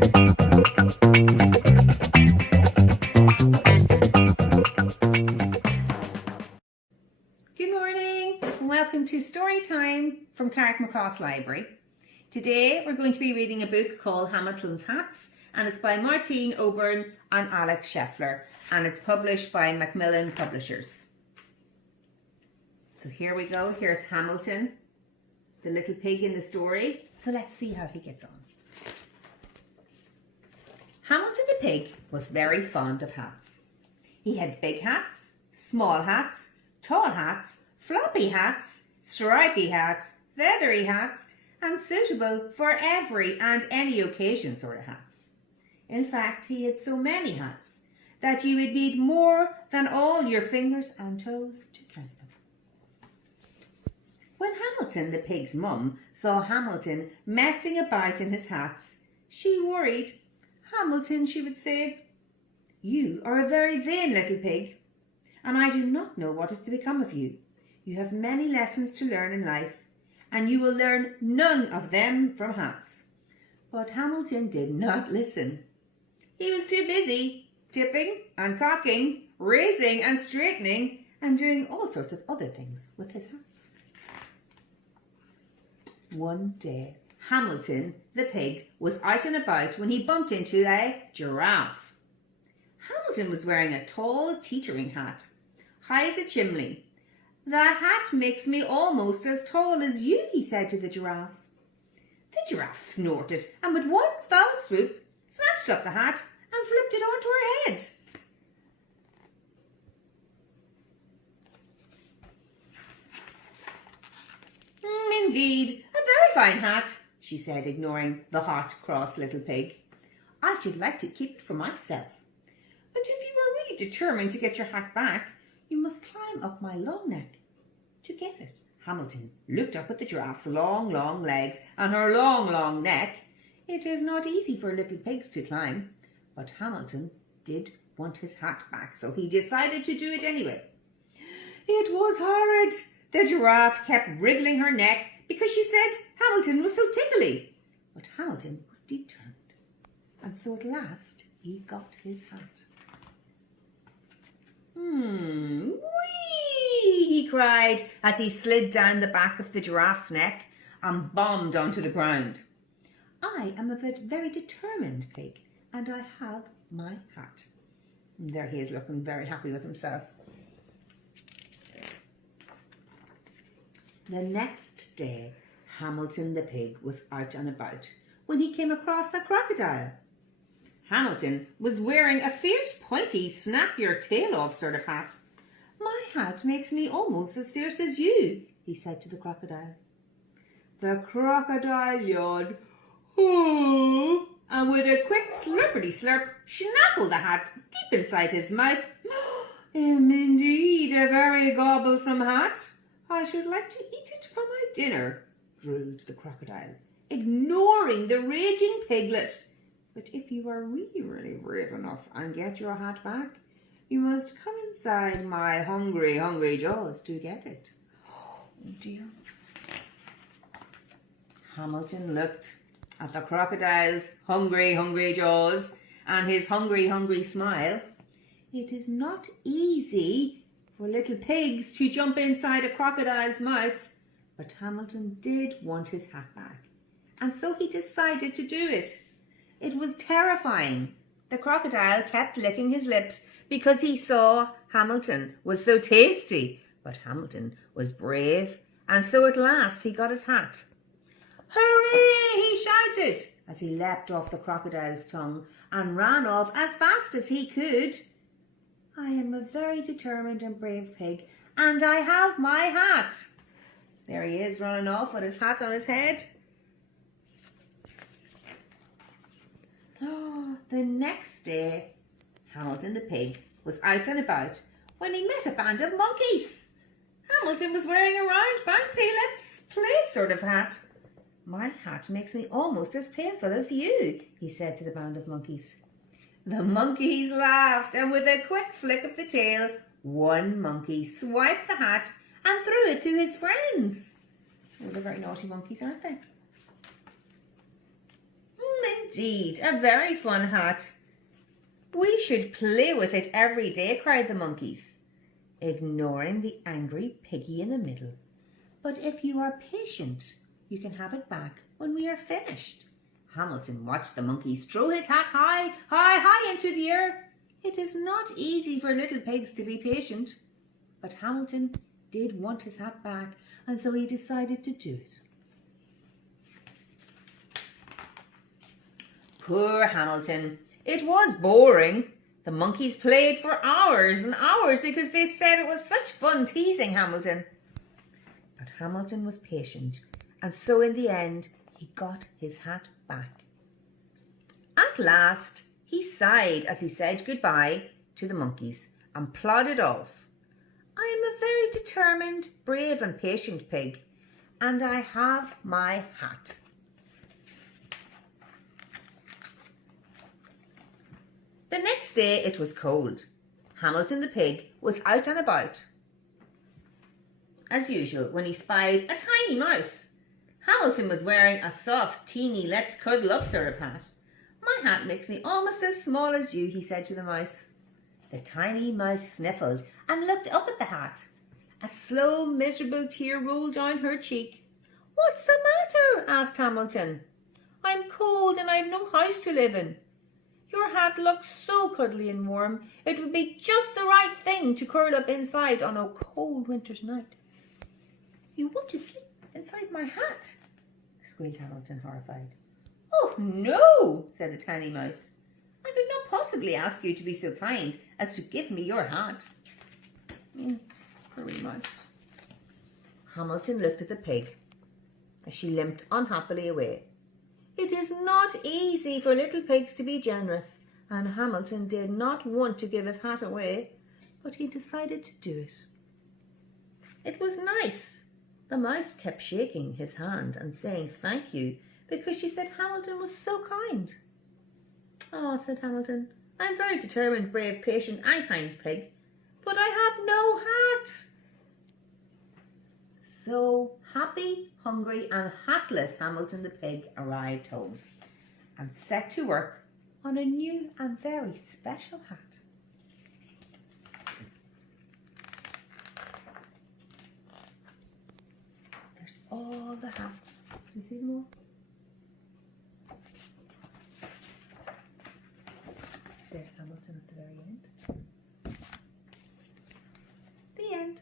Good morning and welcome to Storytime from Carrickmacross Library. Today we're going to be reading a book called Hamilton's Hats, and it's by Martine and Axel Scheffler, and it's published by MacMillan Publishers. So here we go. Here's Hamilton, the little pig in the story. So let's see how he gets on. Hamilton the pig was very fond of hats. He had big hats, small hats, tall hats, floppy hats, stripy hats, feathery hats, and suitable for every and any occasion sort of hats. In fact, he had so many hats that you would need more than all your fingers and toes to count them. When Hamilton the pig's mum saw Hamilton messing about in his hats, she worried. "Hamilton," she would say, "you are a very vain little pig, and I do not know what is to become of you. You have many lessons to learn in life, and you will learn none of them from hats." But Hamilton did not listen. He was too busy tipping and cocking, raising and straightening, and doing all sorts of other things with his hats. One day, Hamilton the pig was out and about when he bumped into a giraffe. Hamilton was wearing a tall teetering hat, high as a chimney. "The hat makes me almost as tall as you," he said to the giraffe. The giraffe snorted and with one foul swoop snatched up the hat and flipped it onto her head. "Indeed, a very fine hat," she said, ignoring the hot, cross little pig. "I should like to keep it for myself. But if you are really determined to get your hat back, you must climb up my long neck to get it." Hamilton looked up at the giraffe's long, long legs and her long, long neck. It is not easy for little pigs to climb, but Hamilton did want his hat back, so he decided to do it anyway. It was horrid. The giraffe kept wriggling her neck because she said Hamilton was so tickly. But Hamilton was determined, and so at last he got his hat. Whee! He cried as he slid down the back of the giraffe's neck and bombed onto the ground. "I am a very determined pig, and I have my hat." And there he is, looking very happy with himself. The next day, Hamilton the pig was out and about when he came across a crocodile. Hamilton was wearing a fierce, pointy, snap-your-tail-off sort of hat. "My hat makes me almost as fierce as you," he said to the crocodile. The crocodile yawned, "Oh," and with a quick slurpity-slurp, snaffled the hat deep inside his mouth. "Indeed, a very gobblesome hat. I should like to eat it for my dinner," drooled the crocodile, ignoring the raging piglet. "But if you are really brave enough and get your hat back, you must come inside my hungry, hungry jaws to get it." Oh dear. Hamilton looked at the crocodile's hungry, hungry jaws and his hungry, hungry smile. It is not easy for little pigs to jump inside a crocodile's mouth, but Hamilton did want his hat back, and so he decided to do it. It was terrifying. The crocodile kept licking his lips because he saw Hamilton was so tasty, but Hamilton was brave, and so at last he got his hat. "Hooray!" he shouted as he leapt off the crocodile's tongue and ran off as fast as he could. "I am a very determined and brave pig, and I have my hat." There he is, running off with his hat on his head. The next day, Hamilton the pig was out and about when he met a band of monkeys. Hamilton was wearing a round, bouncy, let's play sort of hat. "My hat makes me almost as painful as you," he said to the band of monkeys. The monkeys laughed, and with a quick flick of the tail, one monkey swiped the hat and threw it to his friends. Oh, they're very naughty monkeys, aren't they? indeed, a very fun hat. We should play with it every day, cried the monkeys, ignoring the angry piggy in the middle. But if you are patient, you can have it back when we are finished. Hamilton watched the monkeys throw his hat high, high, high into the air. It is not easy for little pigs to be patient. But Hamilton did want his hat back, and so he decided to do it. Poor Hamilton. It was boring. The monkeys played for hours and hours because they said it was such fun teasing Hamilton. But Hamilton was patient, and so in the end, he got his hat back. At last, he sighed as he said goodbye to the monkeys and plodded off. I am a very determined, brave and patient pig, and I have my hat. The next day it was cold. Hamilton the pig was out and about. As usual, when he spied a tiny mouse. Hamilton was wearing a soft, teeny, let's cuddle up sort of hat. My hat makes me almost as small as you, he said to the mouse. The tiny mouse sniffled and looked up at the hat. A slow, miserable tear rolled down her cheek. What's the matter? Asked Hamilton. I'm cold and I've no house to live in. Your hat looks so cuddly and warm. It would be just the right thing to curl up inside on a cold winter's night. You want to sleep inside my hat? Squealed Hamilton, horrified. Oh, no, said the tiny mouse. I could not possibly ask you to be so kind as to give me your hat. Poor wee mouse. Hamilton looked at the pig as she limped unhappily away. It is not easy for little pigs to be generous, and Hamilton did not want to give his hat away, but he decided to do it. It was nice. The mouse kept shaking his hand and saying thank you because she said Hamilton was so kind. Oh, said Hamilton, I'm very determined, brave, patient and kind pig, but I have no hat. So happy, hungry and hatless Hamilton the pig arrived home and set to work on a new and very special hat. There's all the hats. Do you see them all? There's Hamilton at the very end. The end.